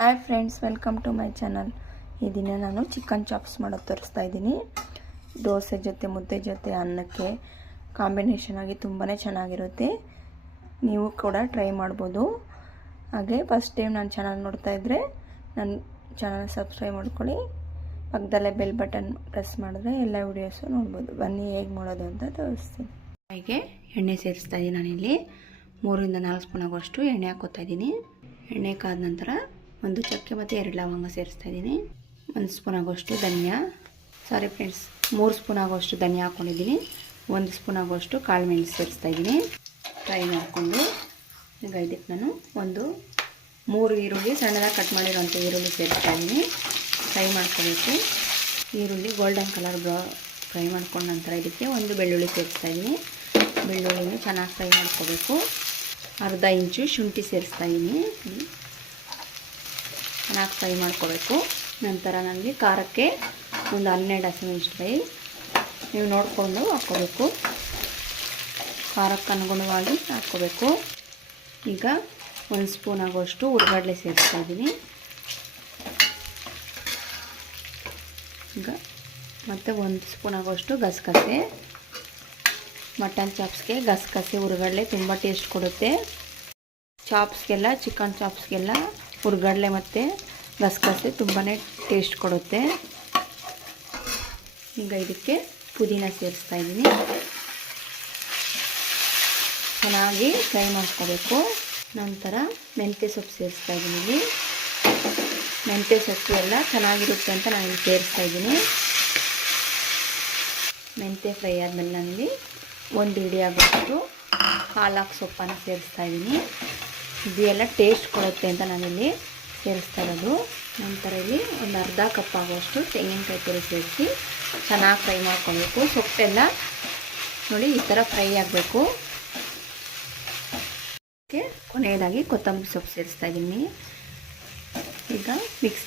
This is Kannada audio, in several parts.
Hi friends, welcome to my channel. ಈ ದಿನ ನಾನು ಚಿಕನ್ ಚಾಪ್ಸ್ ಮಾಡೋದು ತೋರಿಸ್ತಾ ಇದ್ದೀನಿ. ದೋಸೆ ಜೊತೆ, ಮುದ್ದೆ ಜೊತೆ, ಅನ್ನಕ್ಕೆ ಕಾಂಬಿನೇಷನ್ ಆಗಿ ತುಂಬಾ ಚೆನ್ನಾಗಿರುತ್ತೆ. ನೀವು ಕೂಡ ಟ್ರೈ ಮಾಡ್ಬೋದು. ಹಾಗೆ ಫಸ್ಟ್ ಟೈಮ್ ನಾನು ಚಾನಲ್ ನೋಡ್ತಾ ಇದ್ದರೆ ನನ್ನ ಚಾನಲ್ ಸಬ್ಸ್ಕ್ರೈಬ್ ಮಾಡ್ಕೊಳ್ಳಿ. ಪಕ್ಕದಲ್ಲೇ ಬೆಲ್ ಬಟನ್ ಪ್ರೆಸ್ ಮಾಡಿದ್ರೆ ಎಲ್ಲ ವೀಡಿಯೋಸು ನೋಡ್ಬೋದು. ಬನ್ನಿ ಹೇಗೆ ಮಾಡೋದು ಅಂತ ತೋರಿಸ್ತೀನಿ. ಹಾಗೆ ಎಣ್ಣೆ ಸೇರಿಸ್ತಾ ಇದ್ದೀನಿ ನಾನಿಲ್ಲಿ. ಮೂರಿಂದ ನಾಲ್ಕು ಸ್ಪೂನ್ ಆಗುವಷ್ಟು ಎಣ್ಣೆ ಹಾಕೋತಾ ಇದ್ದೀನಿ. ಎಣ್ಣೆ ಕಾದ ನಂತರ ಒಂದು ಚಕ್ಕೆ ಮತ್ತು ಎರಡು ಲವಂಗ ಸೇರಿಸ್ತಾ ಇದ್ದೀನಿ. ಒಂದು ಸ್ಪೂನ್ ಆಗೋಷ್ಟು ಧನಿಯಾ. ಸಾರಿ ಫ್ರೆಂಡ್ಸ್ ಮೂರು ಸ್ಪೂನ್ ಆಗೋಷ್ಟು ಧನಿಯಾ ಹಾಕ್ಕೊಂಡಿದ್ದೀನಿ ಒಂದು ಸ್ಪೂನ್ ಆಗೋಷ್ಟು ಕಾಳು ಮೆಣಸು ಸೇರಿಸ್ತಾ ಇದ್ದೀನಿ. ಫ್ರೈ ಮಾಡಿಕೊಂಡು ಈಗ ಇದಕ್ಕೆ ನಾನು ಒಂದು ಮೂರು ಈರುಳ್ಳಿ, ಸಣ್ಣದಾಗಿ ಕಟ್ ಮಾಡಿರೋಂಥ ಈರುಳ್ಳಿ ಸೇರಿಸ್ತಾ ಇದ್ದೀನಿ. ಫ್ರೈ ಮಾಡ್ಕೋಬೇಕು. ಈರುಳ್ಳಿ ಗೋಲ್ಡನ್ ಕಲರ್ ಬ್ರೌ ಫ್ರೈ ಮಾಡ್ಕೊಂಡ ನಂತರ ಇದಕ್ಕೆ ಒಂದು ಬೆಳ್ಳುಳ್ಳಿ ಸೇರಿಸ್ತಾ ಇದ್ದೀನಿ. ಬೆಳ್ಳುಳ್ಳಿನೂ ಚೆನ್ನಾಗಿ ಫ್ರೈ ಮಾಡ್ಕೋಬೇಕು. ಅರ್ಧ ಇಂಚು ಶುಂಠಿ ಸೇರಿಸ್ತಾ ಇದ್ದೀನಿ. ಚೆನ್ನಾಗಿ ಫ್ರೈ ಮಾಡ್ಕೋಬೇಕು. ನಂತರ ನನಗೆ ಖಾರಕ್ಕೆ ಒಂದು ಹನ್ನೆರಡು ಹಸಿಮೆಣಸಿನ್ಕಾಯಿ ನೀವು ನೋಡಿಕೊಂಡು ಹಾಕ್ಕೋಬೇಕು. ಖಾರಕ್ಕೆ ಅನುಗುಣವಾಗಿ ಹಾಕ್ಕೋಬೇಕು. ಈಗ ಒಂದು ಸ್ಪೂನ್ ಆಗೋಷ್ಟು ಉರ್ಗಡ್ಲೆ ಸೇರಿಸ್ತಾ ಇದ್ದೀನಿ. ಈಗ ಮತ್ತು ಒಂದು ಸ್ಪೂನ್ ಆಗೋಷ್ಟು ಗಸಗಸೆ. ಮಟನ್ ಚಾಪ್ಸ್ಗೆ ಗಸಗಸೆ, ಉರ್ಗಡ್ಲೆ ತುಂಬ ಟೇಸ್ಟ್ ಕೊಡುತ್ತೆ. ಚಾಪ್ಸ್ಗೆಲ್ಲ, ಚಿಕನ್ ಚಾಪ್ಸ್ಗೆಲ್ಲ ಹುರ್ಗಡ್ಲೆ ಮತ್ತು ಗಸಗಸೆ ತುಂಬಾ ಟೇಸ್ಟ್ ಕೊಡುತ್ತೆ. ಈಗ ಇದಕ್ಕೆ ಪುದೀನ ಸೇರಿಸ್ತಾ ಇದ್ದೀನಿ. ಚೆನ್ನಾಗಿ ಫ್ರೈ ಮಾಡ್ಕೋಬೇಕು. ನಂತರ ಮೆಂತ್ಯ ಸೊಪ್ಪು ಸೇರಿಸ್ತಾ ಇದ್ದೀನಿ ಮೆಂತ್ಯ ಸೊಪ್ಪು ಎಲ್ಲ ಚೆನ್ನಾಗಿರುತ್ತೆ ಅಂತ ನಾನು ಸೇರಿಸ್ತಾ ಇದ್ದೀನಿ. ಮೆಂತ್ಯ ಫ್ರೈ ಆದಮೇಲೆ ನನಗೆ ಒಂದು ಇಡಿ ಪಾಲಕ್ ಸೊಪ್ಪನ್ನು ಸೇರಿಸ್ತಾ ಇದ್ದೀನಿ. ಇದು ಎಲ್ಲ ಟೇಸ್ಟ್ ಕೊಡುತ್ತೆ ಅಂತ ನಾನಿಲ್ಲಿ ಸೇರಿಸ್ತಾ ಇರೋದು. ನಂತರ ಇಲ್ಲಿ ಒಂದು ಅರ್ಧ ಕಪ್ ಆಗುವಷ್ಟು ತೆಂಗಿನಕಾಯಿ ತುರಿ ಸೇರಿಸಿ ಚೆನ್ನಾಗಿ ಫ್ರೈ ಮಾಡ್ಕೊಬೇಕು. ಸೊಪ್ಪೆಲ್ಲ ನೋಡಿ ಈ ಥರ ಫ್ರೈ ಆಗಬೇಕು. ಕೊನೆಯದಾಗಿ ಕೊತ್ತಂಬರಿ ಸೊಪ್ಪು ಸೇರಿಸ್ತಾ ಇದ್ದೀನಿ. ಈಗ ಮಿಕ್ಸ್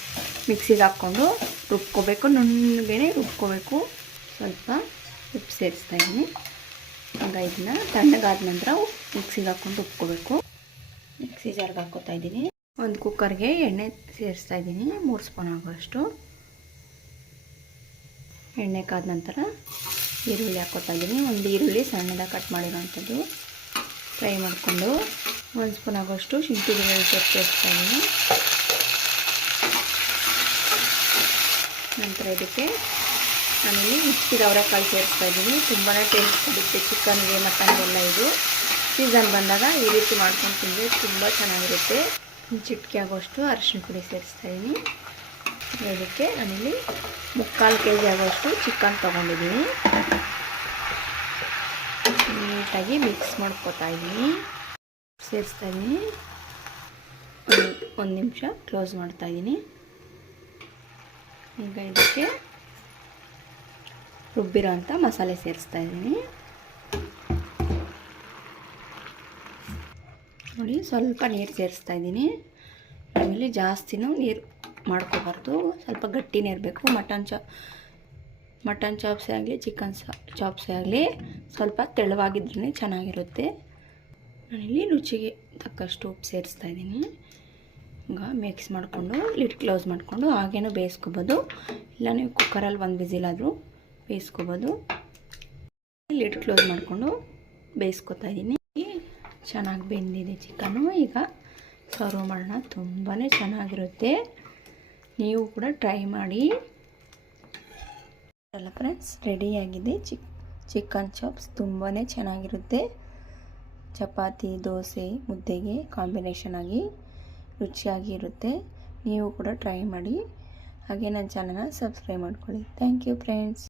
ಮಿಕ್ಸಿಗೆ ಹಾಕ್ಕೊಂಡು ರುಬ್ಕೋಬೇಕು. ನುಣ್ಣಗೆ ರುಬ್ಕೋಬೇಕು. ಸ್ವಲ್ಪ ಉಪ್ಪು ಸೇರಿಸ್ತಾ ಇದ್ದೀನಿ. ಈಗ ಇದನ್ನ ತಣ್ಣಗಾದ ನಂತರ ಮಿಕ್ಸಿಗೆ ಹಾಕ್ಕೊಂಡು ರುಬ್ಕೋಬೇಕು. ಮಿಕ್ಸಿ ಜಾರ್ಗೆ ಹಾಕೋತಾ ಇದ್ದೀನಿ. ಒಂದು ಕುಕ್ಕರ್ಗೆ ಎಣ್ಣೆ ಸೇರಿಸ್ತಾ ಇದ್ದೀನಿ, ಮೂರು ಸ್ಪೂನ್ ಆಗೋಷ್ಟು ಎಣ್ಣೆ ಕಾದ ನಂತರ ಈರುಳ್ಳಿ ಹಾಕೋತಾ ಇದ್ದೀನಿ. ಒಂದು ಈರುಳ್ಳಿ ಸಣ್ಣದಾಗ ಕಟ್ ಮಾಡಿರೋವಂಥದ್ದು ಫ್ರೈ ಮಾಡಿಕೊಂಡು ಒಂದು ಸ್ಪೂನ್ ಆಗೋಷ್ಟು ಶುಂಠಿ ಬೆಳ್ಳುಳ್ಳಿ ಸೊಪ್ಪು ಸೇರಿಸ್ತಾ ಇದ್ದೀನಿ. ನಂತರ ಇದಕ್ಕೆ ನಾನಿಲ್ಲಿ ಮಿಕ್ಸಿದ ಅವರೆಕಾಳು ಸೇರಿಸ್ತಾ ಇದ್ದೀನಿ. ತುಂಬಾ ಟೇಸ್ಟ್ ಕೊಡುತ್ತೆ ಚಿಕನ್ಗೆ, ಮಟನ್ಗೆಲ್ಲ ಇದು. ಸೀಸನ್ ಬಂದಾಗ ಈ ರೀತಿ ಮಾಡ್ಕೊಂಡು ತಿಂದರೆ ತುಂಬ ಚೆನ್ನಾಗಿರುತ್ತೆ. ಚಿಟಿಕೆ ಆಗೋಷ್ಟು ಅರಶಿನ ಪುಡಿ ಸೇರಿಸ್ತಾ ಇದ್ದೀನಿ ಇದಕ್ಕೆ ನಾನಿಲ್ಲಿ ಮುಕ್ಕಾಲು ಕೆ ಜಿ ಆಗೋಷ್ಟು ಚಿಕನ್ ತೊಗೊಂಡಿದ್ದೀನಿ. ನೀಟಾಗಿ ಮಿಕ್ಸ್ ಮಾಡ್ಕೋತಾ ಇದ್ದೀನಿ ಸೇರಿಸ್ತಾ ಇದ್ದೀನಿ ಒಂದು ಒಂದು ನಿಮಿಷ ಕ್ಲೋಸ್ ಮಾಡ್ತಾ ಇದ್ದೀನಿ ಈಗ ಇದಕ್ಕೆ ರುಬ್ಬಿರೋ ಅಂಥ ಮಸಾಲೆ ಸೇರಿಸ್ತಾ ಇದ್ದೀನಿ ನೋಡಿ, ಸ್ವಲ್ಪ ನೀರು ಸೇರಿಸ್ತಾ ಇದ್ದೀನಿ. ಆಮೇಲೆ ಜಾಸ್ತಿನೂ ನೀರು ಮಾಡ್ಕೋಬಾರ್ದು. ಸ್ವಲ್ಪ ಗಟ್ಟಿನೇ ಇರಬೇಕು ಮಟನ್ ಚಾ, ಮಟನ್ ಚಾಪ್ಸೇ ಆಗಲಿ, ಚಿಕನ್ ಚಾಪ್ಸೇ ಆಗಲಿ ಸ್ವಲ್ಪ ತೆಳುವಾಗಿದ್ರೇ ಚೆನ್ನಾಗಿರುತ್ತೆ. ನಾನಿಲ್ಲಿ ರುಚಿಗೆ ತಕ್ಕಷ್ಟು ಉಪ್ಪು ಸೇರಿಸ್ತಾ ಇದ್ದೀನಿ. ಈಗ ಮಿಕ್ಸ್ ಮಾಡಿಕೊಂಡು ಲಿಡ್ ಕ್ಲೋಸ್ ಮಾಡಿಕೊಂಡು ಹಾಗೇನೂ ಬೇಯಿಸ್ಕೊಬೋದು. ಇಲ್ಲ, ನೀವು ಕುಕ್ಕರಲ್ಲಿ ಒಂದು ಬಿಸಿಲಾದರೂ ಬೇಯಿಸ್ಕೊಬೋದು. ಲಿಡ್ ಕ್ಲೋಸ್ ಮಾಡಿಕೊಂಡು ಬೇಯಿಸ್ಕೊತಾ ಇದ್ದೀನಿ. ಚೆನ್ನಾಗಿ ಬೆಂದಿದೆ ಚಿಕನು. ಈಗ ಸರ್ವ್ ಮಾಡೋಣ. ತುಂಬಾ ಚೆನ್ನಾಗಿರುತ್ತೆ. ನೀವು ಕೂಡ ಟ್ರೈ ಮಾಡಿ. ಅಲ್ಲ ಫ್ರೆಂಡ್ಸ್ ರೆಡಿಯಾಗಿದೆ ಚಿಕ್ ಚಿಕನ್ ಚಾಪ್ಸ್ ತುಂಬಾ ಚೆನ್ನಾಗಿರುತ್ತೆ. ಚಪಾತಿ, ದೋಸೆ, ಮುದ್ದೆಗೆ ಕಾಂಬಿನೇಷನ್ ಆಗಿ ರುಚಿಯಾಗಿರುತ್ತೆ. ನೀವು ಕೂಡ ಟ್ರೈ ಮಾಡಿ. ಹಾಗೆ ನನ್ನ ಚಾನಲ್ನ ಸಬ್ಸ್ಕ್ರೈಬ್ ಮಾಡ್ಕೊಳ್ಳಿ. Thank you friends